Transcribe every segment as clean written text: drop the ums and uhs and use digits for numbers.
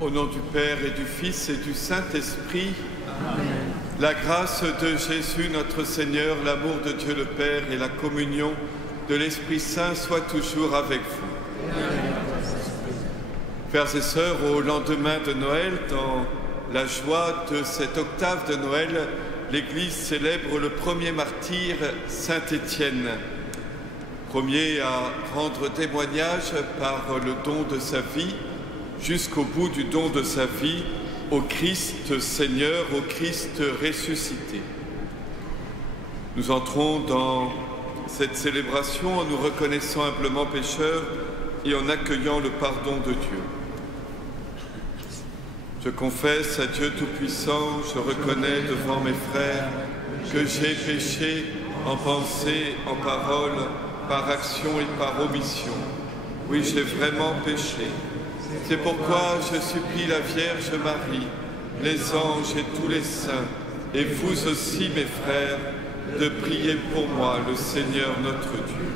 Au nom du Père et du Fils et du Saint-Esprit, amen. La grâce de Jésus notre Seigneur, l'amour de Dieu le Père et la communion de l'Esprit Saint soient toujours avec vous. Amen. Frères et sœurs, au lendemain de Noël, dans la joie de cette octave de Noël, l'Église célèbre le premier martyr, Saint Étienne, premier à rendre témoignage par le don de sa vie, jusqu'au bout du don de sa vie, au Christ Seigneur, au Christ ressuscité. Nous entrons dans cette célébration en nous reconnaissant humblement pécheurs et en accueillant le pardon de Dieu. Je confesse à Dieu Tout-Puissant, je reconnais devant mes frères que j'ai péché en pensée, en parole, par action et par omission. Oui, j'ai vraiment péché. C'est pourquoi je supplie la Vierge Marie, les anges et tous les saints, et vous aussi, mes frères, de prier pour moi, le Seigneur notre Dieu.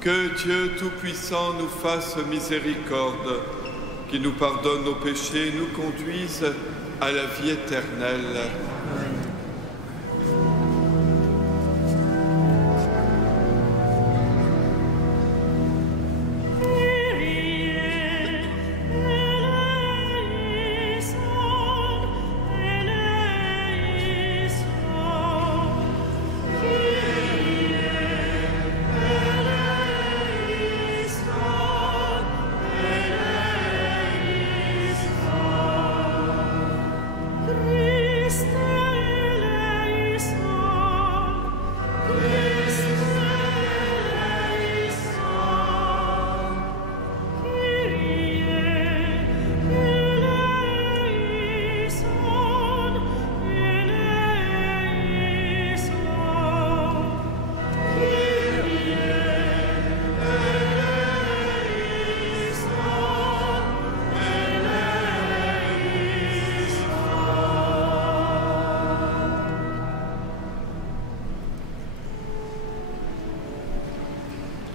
Que Dieu Tout-Puissant nous fasse miséricorde, qu'il nous pardonne nos péchés et nous conduise à la vie éternelle.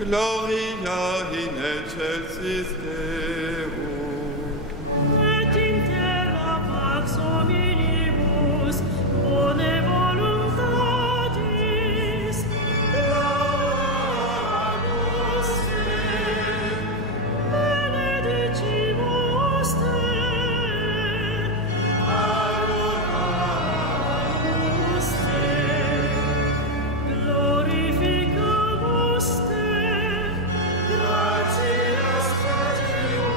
Gloria in excelsis Deo. Et in terra pax hominibus, bone voluntatis, laudamus te, benedicimus te, adoramus te, glorificamus te, gratias faciamus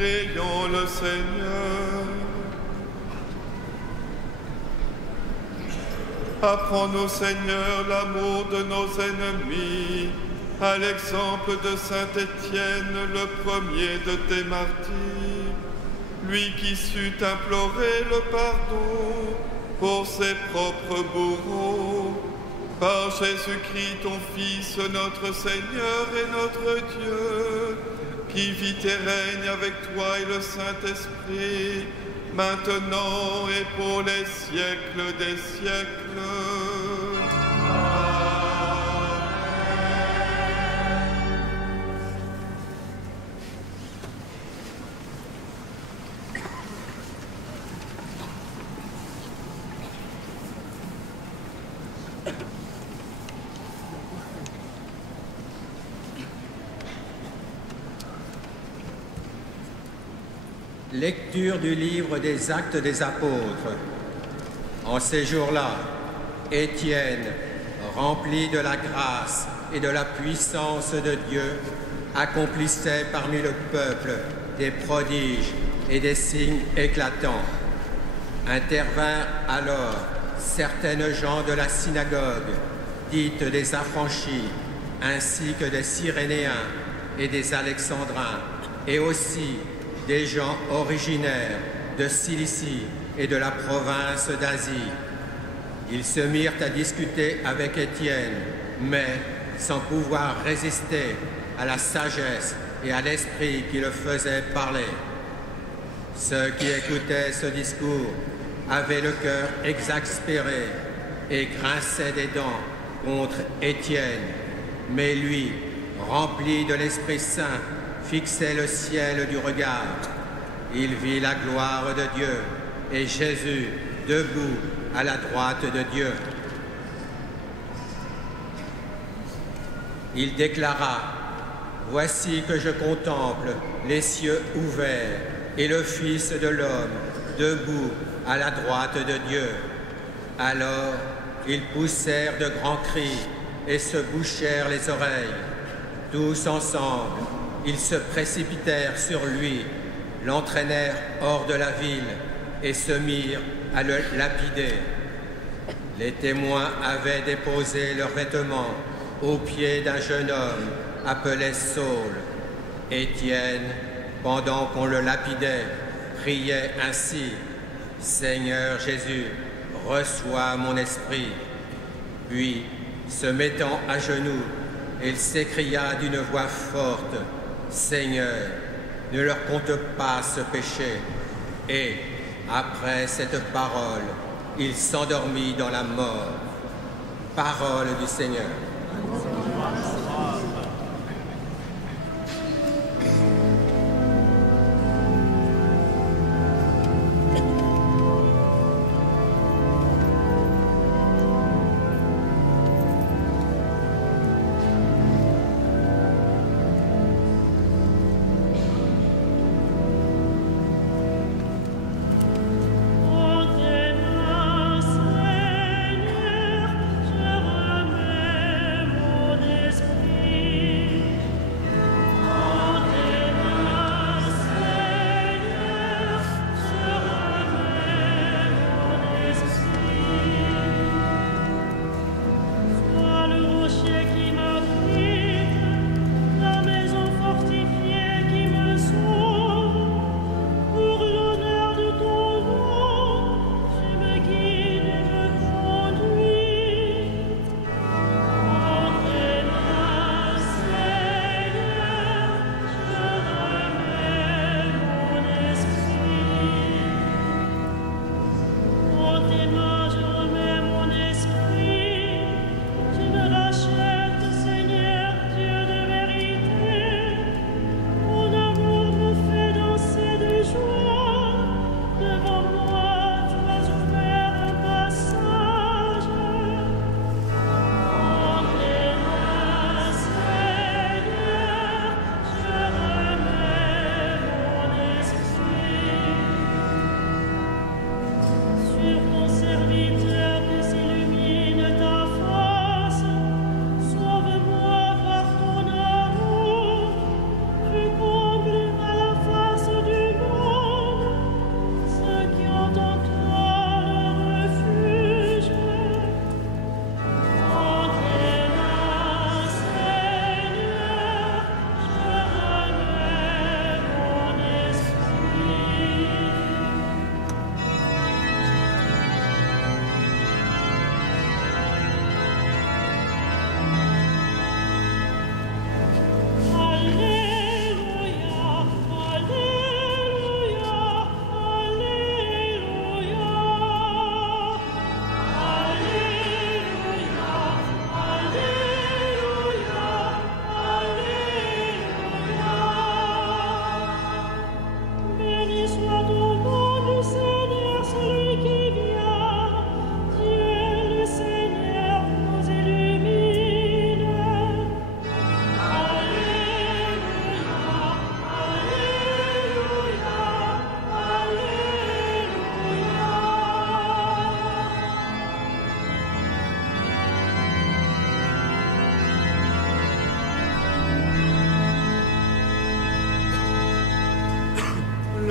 Prions le Seigneur. Apprends-nous, Seigneur, l'amour de nos ennemis, à l'exemple de saint Étienne, le premier de tes martyrs, lui qui sut implorer le pardon pour ses propres bourreaux. Par Jésus-Christ, ton Fils, notre Seigneur et notre Dieu, qui vit et règne avec toi et le Saint-Esprit, maintenant et pour les siècles des siècles. Lecture du livre des Actes des Apôtres. En ces jours-là, Étienne, rempli de la grâce et de la puissance de Dieu, accomplissait parmi le peuple des prodiges et des signes éclatants. Intervinrent alors certaines gens de la synagogue, dites des affranchis, ainsi que des Cyrénéens et des Alexandrins, et aussi des gens originaires de Cilicie et de la province d'Asie. Ils se mirent à discuter avec Étienne, mais sans pouvoir résister à la sagesse et à l'esprit qui le faisait parler. Ceux qui écoutaient ce discours avaient le cœur exaspéré et grinçaient des dents contre Étienne, mais lui, rempli de l'Esprit Saint, fixait le ciel du regard. Il vit la gloire de Dieu et Jésus debout à la droite de Dieu. Il déclara: « Voici que je contemple les cieux ouverts et le Fils de l'homme debout à la droite de Dieu. » Alors ils poussèrent de grands cris et se bouchèrent les oreilles. Tous ensemble, ils se précipitèrent sur lui, l'entraînèrent hors de la ville et se mirent à le lapider. Les témoins avaient déposé leurs vêtements aux pieds d'un jeune homme appelé Saul. Étienne, pendant qu'on le lapidait, priait ainsi: « Seigneur Jésus, reçois mon esprit. » Puis, se mettant à genoux, il s'écria d'une voix forte: « Seigneur, ne leur compte pas ce péché. » Et, après cette parole, il s'endormit dans la mort. Parole du Seigneur. Seigneur, je remets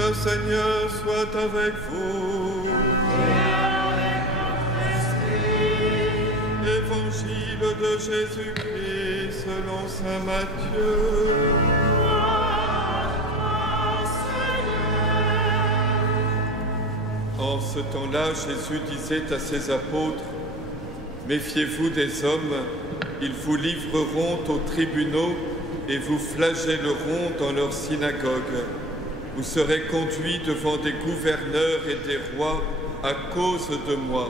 Le Seigneur soit avec vous. Évangile de Jésus-Christ selon saint Matthieu. En ce temps-là, Jésus disait à ses apôtres, « Méfiez-vous des hommes, ils vous livreront aux tribunaux et vous flagelleront dans leurs synagogues. Vous serez conduits devant des gouverneurs et des rois à cause de moi.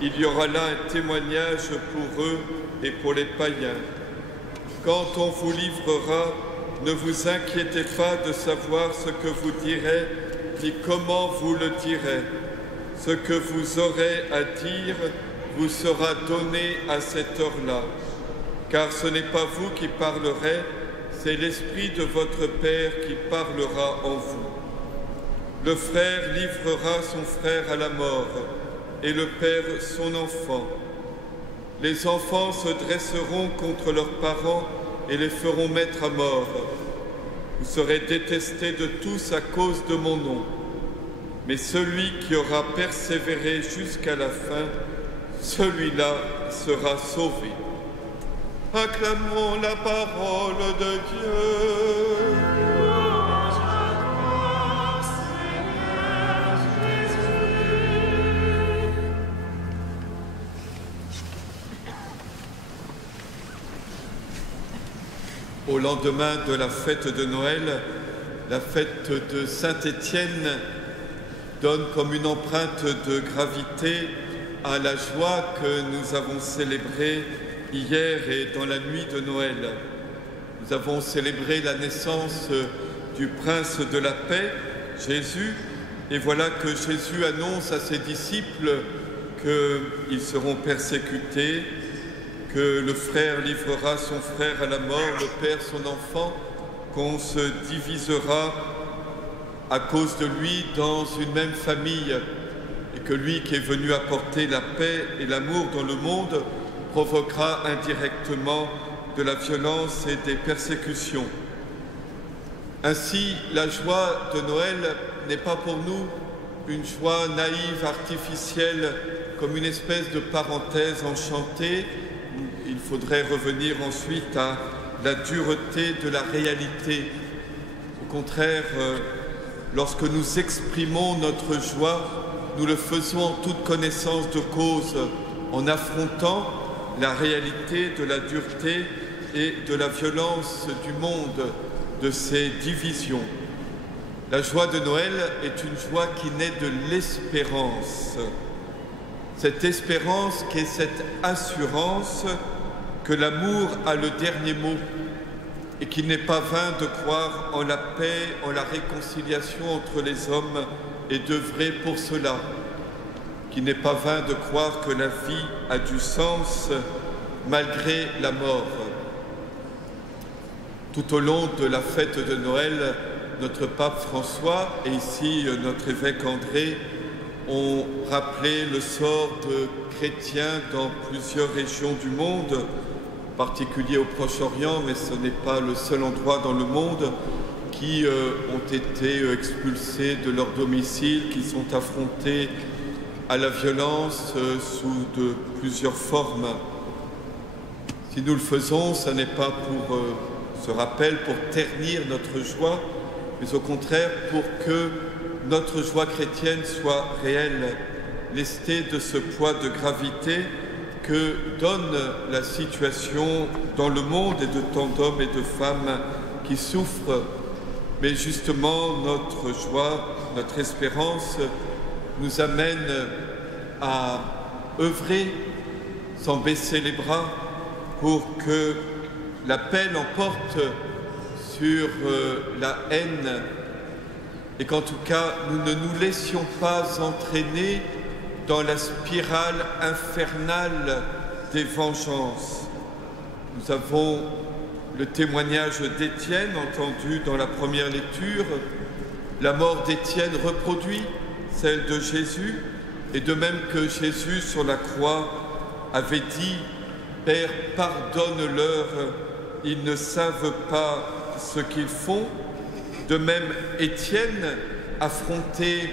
Il y aura là un témoignage pour eux et pour les païens. Quand on vous livrera, ne vous inquiétez pas de savoir ce que vous direz, ni comment vous le direz. Ce que vous aurez à dire vous sera donné à cette heure-là. Car ce n'est pas vous qui parlerez, c'est l'Esprit de votre Père qui parlera en vous. Le frère livrera son frère à la mort, et le père son enfant. Les enfants se dresseront contre leurs parents et les feront mettre à mort. Vous serez détestés de tous à cause de mon nom. Mais celui qui aura persévéré jusqu'à la fin, celui-là sera sauvé. Acclamons la parole de Dieu. Au lendemain de la fête de Noël, la fête de Saint-Étienne donne comme une empreinte de gravité à la joie que nous avons célébrée hier et dans la nuit de Noël. Nous avons célébré la naissance du prince de la paix, Jésus, et voilà que Jésus annonce à ses disciples qu'ils seront persécutés, que le frère livrera son frère à la mort, le père son enfant, qu'on se divisera à cause de lui dans une même famille, et que lui qui est venu apporter la paix et l'amour dans le monde provoquera indirectement de la violence et des persécutions. Ainsi, la joie de Noël n'est pas pour nous une joie naïve, artificielle, comme une espèce de parenthèse enchantée. Il faudrait revenir ensuite à la dureté de la réalité. Au contraire, lorsque nous exprimons notre joie, nous le faisons en toute connaissance de cause, en affrontant la réalité de la dureté et de la violence du monde, de ses divisions. La joie de Noël est une joie qui naît de l'espérance. Cette espérance qui est cette assurance que l'amour a le dernier mot et qu'il n'est pas vain de croire en la paix, en la réconciliation entre les hommes et d'œuvrer pour cela, qu'il n'est pas vain de croire que la vie a du sens malgré la mort. Tout au long de la fête de Noël, notre pape François et ici notre évêque André ont rappelé le sort de chrétiens dans plusieurs régions du monde, en particulier au Proche-Orient, mais ce n'est pas le seul endroit dans le monde, qui ont été expulsés de leur domicile, qui sont affrontés à la violence sous de plusieurs formes. Si nous le faisons, ce n'est pas pour ce rappel, pour ternir notre joie, mais au contraire pour que notre joie chrétienne soit réelle, lestée de ce poids de gravité que donne la situation dans le monde et de tant d'hommes et de femmes qui souffrent. Mais justement, notre joie, notre espérance nous amène à œuvrer sans baisser les bras pour que la paix l'emporte sur la haine et qu'en tout cas, nous ne nous laissions pas entraîner dans la spirale infernale des vengeances. Nous avons le témoignage d'Étienne entendu dans la première lecture. La mort d'Étienne reproduit celle de Jésus, et de même que Jésus sur la croix avait dit « Père, pardonne-leur, ils ne savent pas ce qu'ils font », de même Étienne affrontés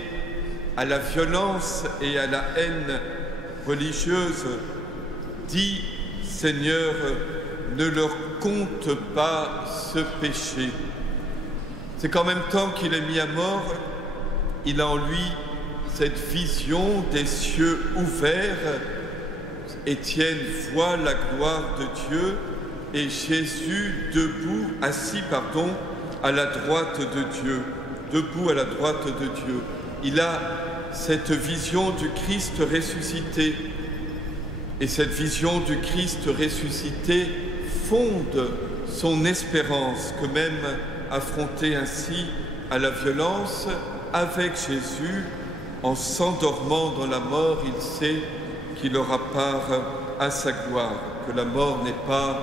à la violence et à la haine religieuse, dit « Seigneur, ne leur compte pas ce péché ». C'est qu'en même temps qu'il est mis à mort, il a en lui cette vision des cieux ouverts. Étienne voit la gloire de Dieu et Jésus assis à la droite de Dieu, debout à la droite de Dieu. Il a cette vision du Christ ressuscité. Et cette vision du Christ ressuscité fonde son espérance que même affronté ainsi à la violence avec Jésus, en s'endormant dans la mort, il sait qu'il aura part à sa gloire, que la mort n'est pas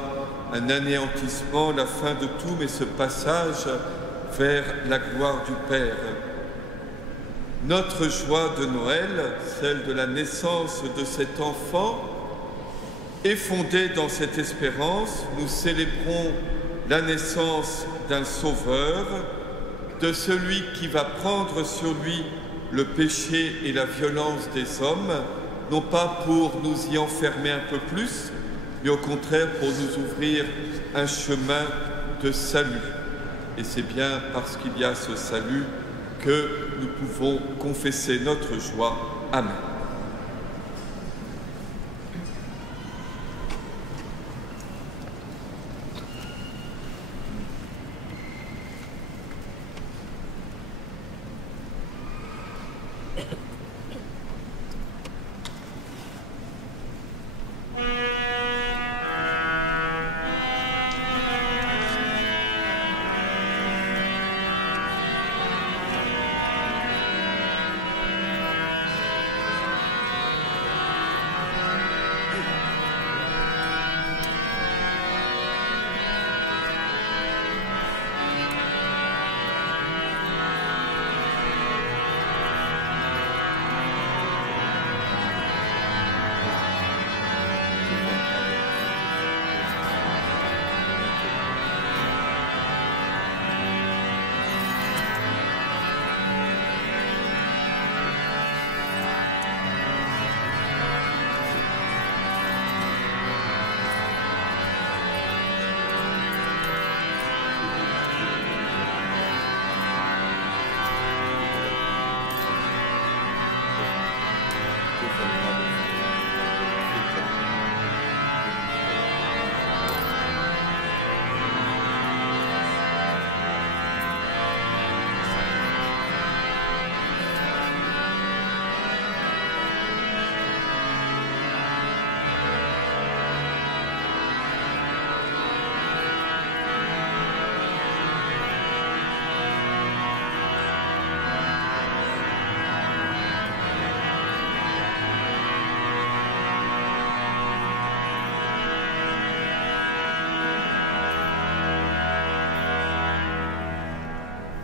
un anéantissement, la fin de tout, mais ce passage vers la gloire du Père. Notre joie de Noël, celle de la naissance de cet enfant, est fondée dans cette espérance. Nous célébrons la naissance d'un Sauveur, de celui qui va prendre sur lui le péché et la violence des hommes, non pas pour nous y enfermer un peu plus, mais au contraire pour nous ouvrir un chemin de salut. Et c'est bien parce qu'il y a ce salut que nous pouvons confesser notre joie. Amen.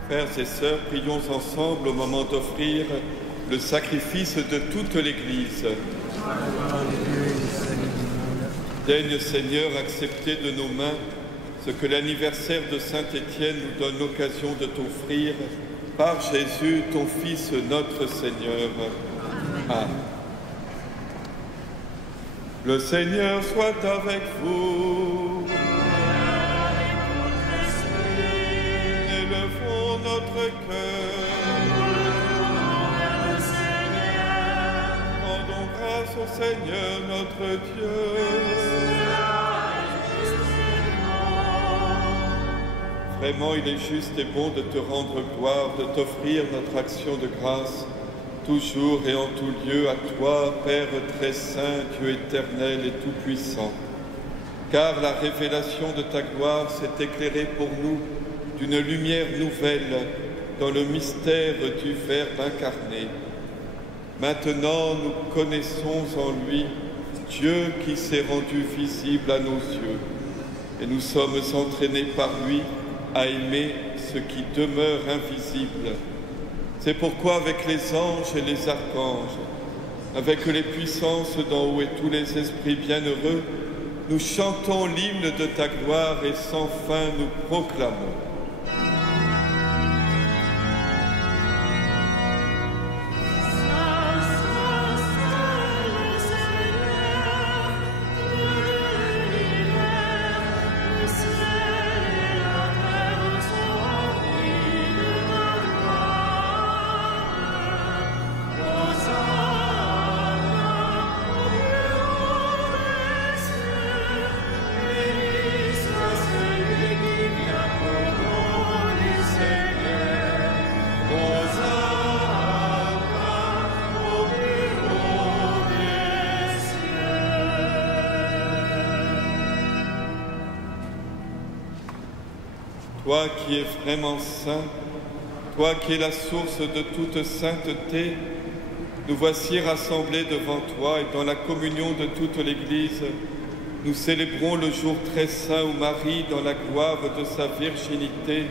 Frères et sœurs, prions ensemble au moment d'offrir le sacrifice de toute l'Église. Daigne, Seigneur, accepter de nos mains ce que l'anniversaire de Saint Étienne nous donne l'occasion de t'offrir par Jésus, ton Fils, notre Seigneur. Amen. Le Seigneur soit avec vous. Élevons notre cœur. Rendons grâce au Seigneur notre Dieu. Vraiment, il est juste et bon de te rendre gloire, de t'offrir notre action de grâce, toujours et en tout lieu, à toi, Père très saint, Dieu éternel et tout-puissant. Car la révélation de ta gloire s'est éclairée pour nous d'une lumière nouvelle dans le mystère du Verbe incarné. Maintenant, nous connaissons en lui Dieu qui s'est rendu visible à nos yeux, et nous sommes entraînés par lui à aimer ce qui demeure invisible. C'est pourquoi avec les anges et les archanges, avec les puissances d'en haut et tous les esprits bienheureux, nous chantons l'hymne de ta gloire et sans fin nous proclamons. toi qui es vraiment saint, toi qui es la source de toute sainteté, nous voici rassemblés devant toi et dans la communion de toute l'Église, nous célébrons le jour très saint où Marie, dans la gloire de sa virginité,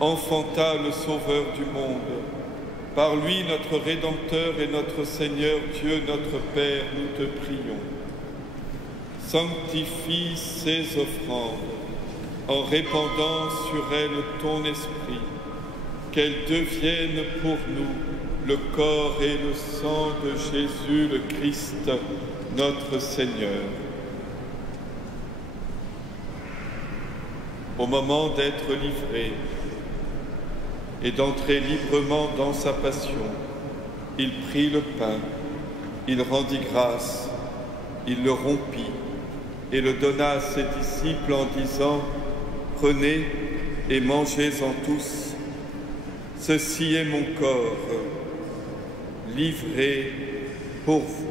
enfanta le Sauveur du monde. Par lui, notre Rédempteur et notre Seigneur, Dieu notre Père, nous te prions. Sanctifie ces offrandes en répandant sur elles ton esprit, qu'elles deviennent pour nous le corps et le sang de Jésus le Christ, notre Seigneur. Au moment d'être livré et d'entrer librement dans sa passion, il prit le pain, il rendit grâce, il le rompit et le donna à ses disciples en disant « Prenez et mangez-en tous, ceci est mon corps, livré pour vous. »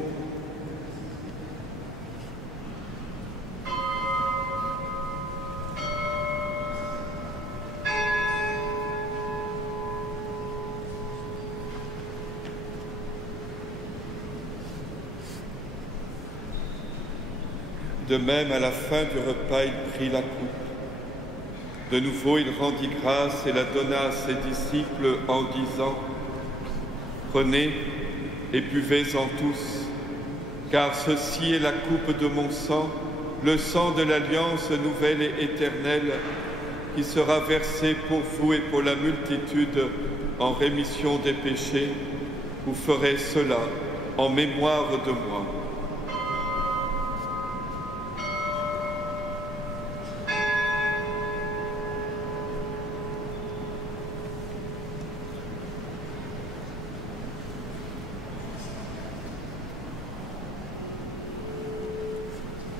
De même, à la fin du repas, il prit la coupe. De nouveau, il rendit grâce et la donna à ses disciples en disant « Prenez et buvez-en tous, car ceci est la coupe de mon sang, le sang de l'alliance nouvelle et éternelle, qui sera versé pour vous et pour la multitude en rémission des péchés. Vous ferez cela en mémoire de moi. »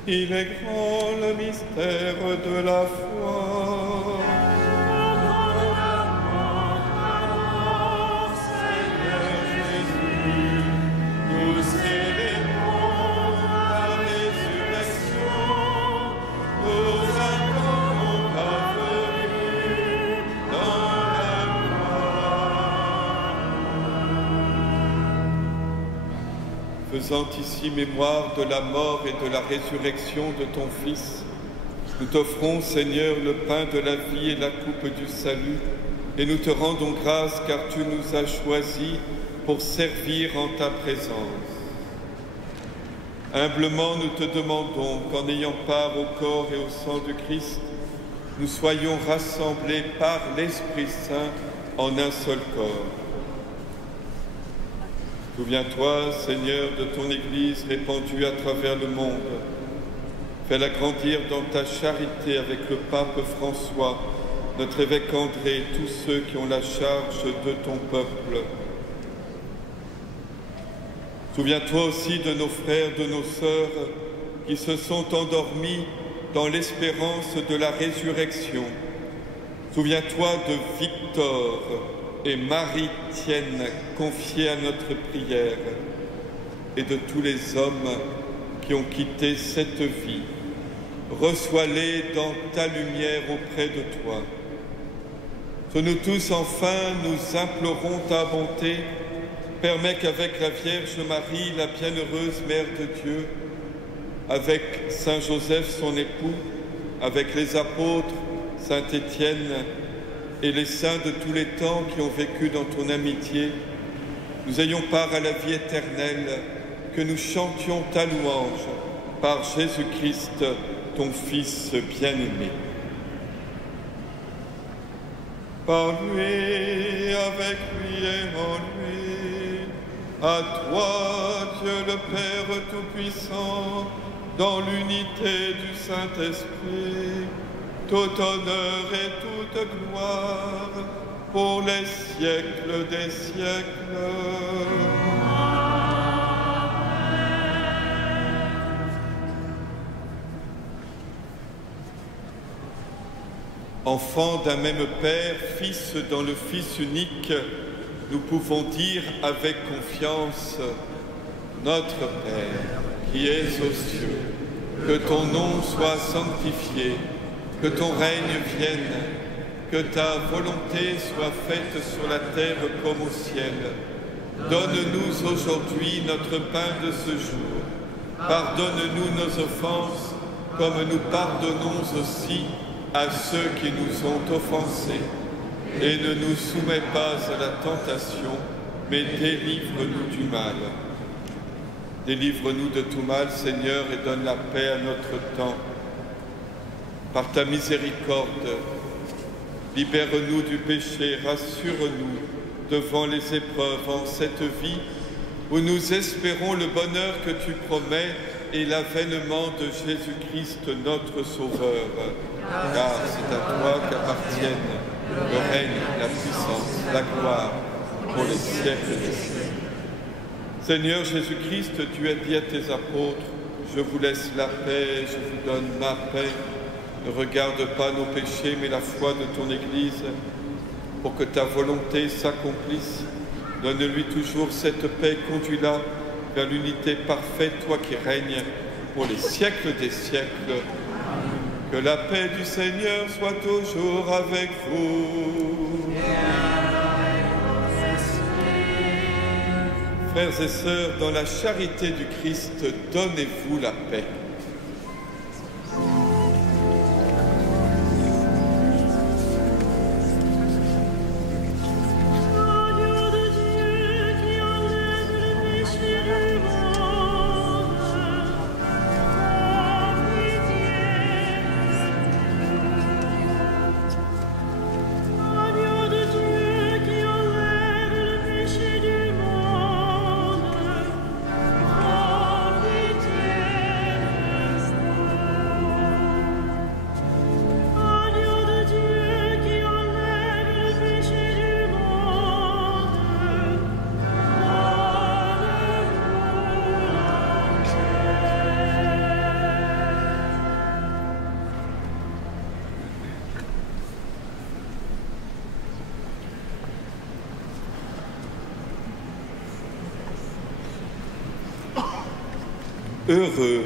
Il est grand le mystère de la foi. Seigneur Jésus, nous célébrons ta résurrection, nous attendons ta venue dans la gloire. Faisant ici mémoire de la mort et de la résurrection de ton Fils, nous t'offrons, Seigneur, le pain de la vie et la coupe du salut, et nous te rendons grâce car tu nous as choisis pour servir en ta présence. Humblement, nous te demandons qu'en ayant part au corps et au sang du Christ, nous soyons rassemblés par l'Esprit Saint en un seul corps. Souviens-toi, Seigneur, de ton Église répandue à travers le monde. Fais-la grandir dans ta charité avec le pape François, notre évêque André et tous ceux qui ont la charge de ton peuple. Souviens-toi aussi de nos frères, de nos sœurs qui se sont endormis dans l'espérance de la résurrection. Souviens-toi de Victor et Marie-Tienne confiés à notre prière et de tous les hommes qui ont quitté cette vie. Reçois-les dans ta lumière auprès de toi. Que nous tous, enfin, nous implorons ta bonté. Permets qu'avec la Vierge Marie, la bienheureuse Mère de Dieu, avec Saint Joseph, son époux, avec les apôtres, Saint Étienne et les saints de tous les temps qui ont vécu dans ton amitié, nous ayons part à la vie éternelle, que nous chantions ta louange par Jésus-Christ, ton Fils bien-aimé. Par lui, avec lui et en lui, à toi, Dieu le Père Tout-Puissant, dans l'unité du Saint-Esprit, tout honneur et toute gloire pour les siècles des siècles. Enfants d'un même Père, Fils dans le Fils unique, nous pouvons dire avec confiance: Notre Père, qui es aux cieux, que ton nom soit sanctifié, que ton règne vienne, Que ta volonté soit faite sur la terre comme au ciel. Donne-nous aujourd'hui notre pain de ce jour. Pardonne-nous nos offenses, comme nous pardonnons aussi à ceux qui nous ont offensés. Et ne nous soumets pas à la tentation, mais délivre-nous du mal. Délivre-nous de tout mal, Seigneur, et donne la paix à notre temps. Par ta miséricorde, libère-nous du péché, rassure-nous devant les épreuves en cette vie où nous espérons le bonheur que tu promets et l'avènement de Jésus-Christ, notre Sauveur. Car c'est à toi qu'appartiennent le règne, la puissance, la gloire pour les siècles des siècles. Seigneur Jésus-Christ, tu as dit à tes apôtres, je vous laisse la paix, je vous donne ma paix. Ne regarde pas nos péchés, mais la foi de ton Église, pour que ta volonté s'accomplisse. Donne-lui toujours cette paix, conduis-la vers l'unité parfaite, toi qui règnes pour les siècles des siècles. Que la paix du Seigneur soit toujours avec vous. Frères et sœurs, dans la charité du Christ, donnez-vous la paix. Heureux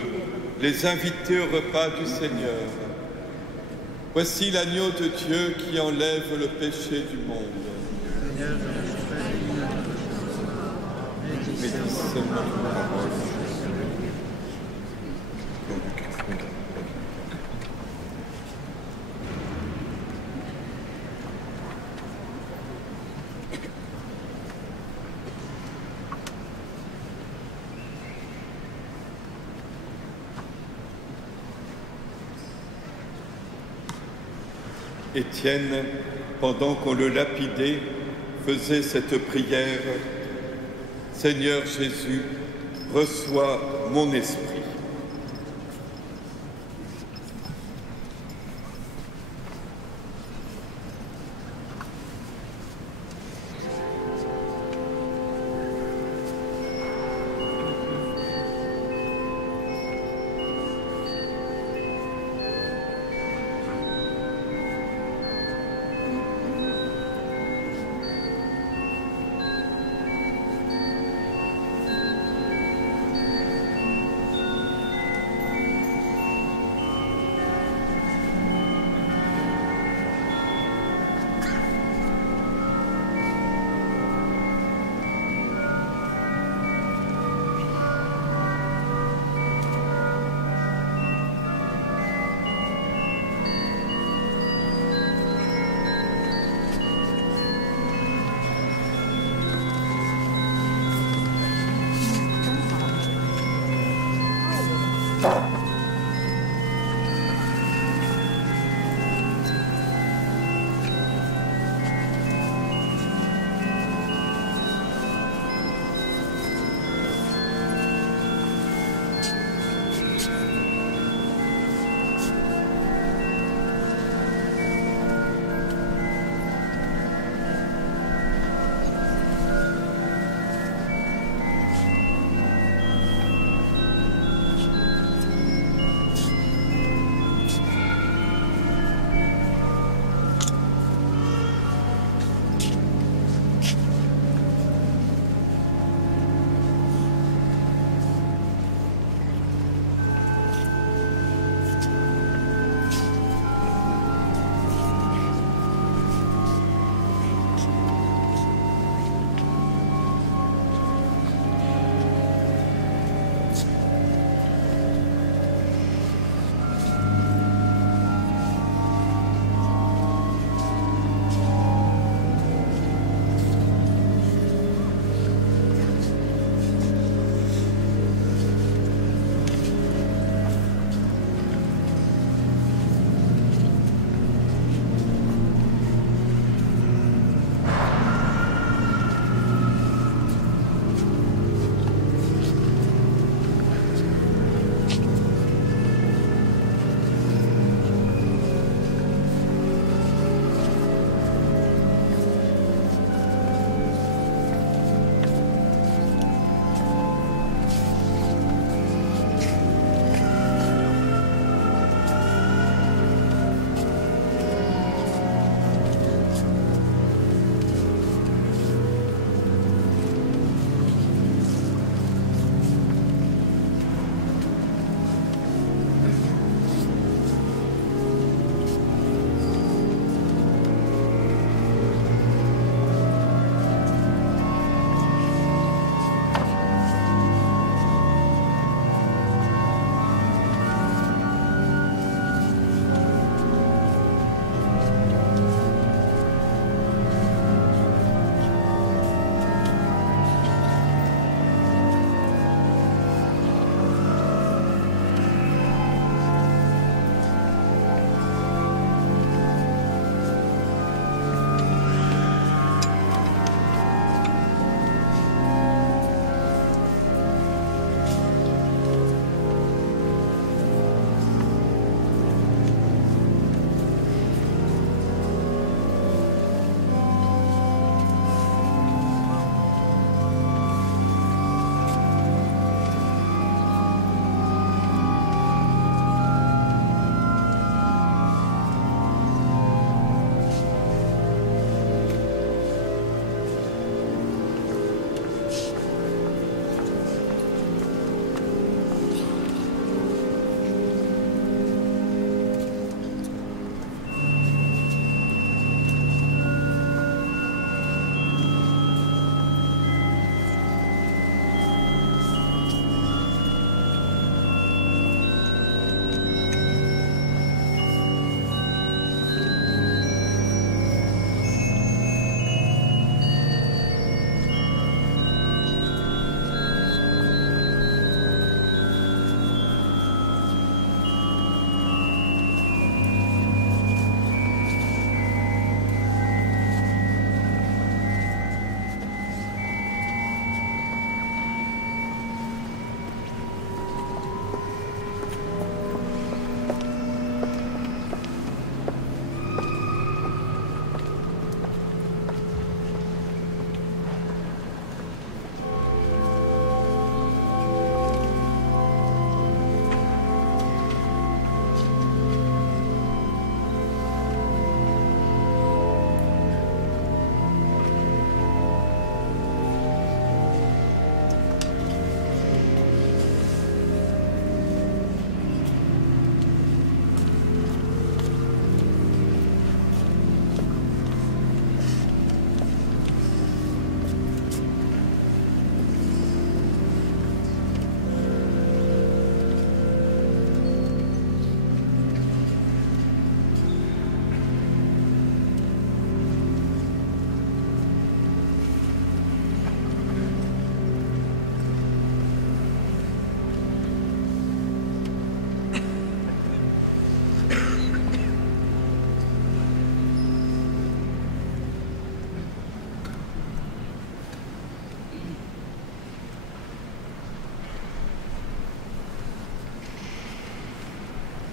les invités au repas du Seigneur. Voici l'agneau de Dieu qui enlève le péché du monde. Médite seulement la parole. Étienne, pendant qu'on le lapidait, faisait cette prière. Seigneur Jésus, reçois mon esprit.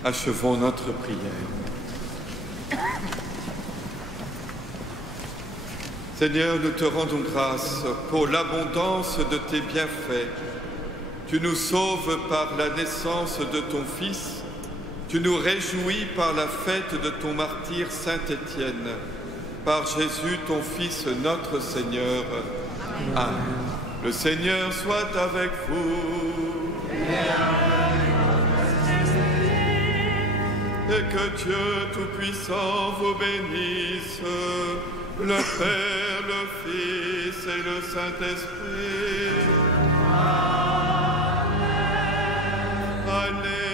Achevons notre prière. Seigneur, nous te rendons grâce pour l'abondance de tes bienfaits. Tu nous sauves par la naissance de ton Fils. Tu nous réjouis par la fête de ton martyr Saint Étienne. Par Jésus, ton Fils, notre Seigneur. Amen. Le Seigneur soit avec vous. Et que Dieu Tout-Puissant vous bénisse, le Père, le Fils et le Saint-Esprit. Amen.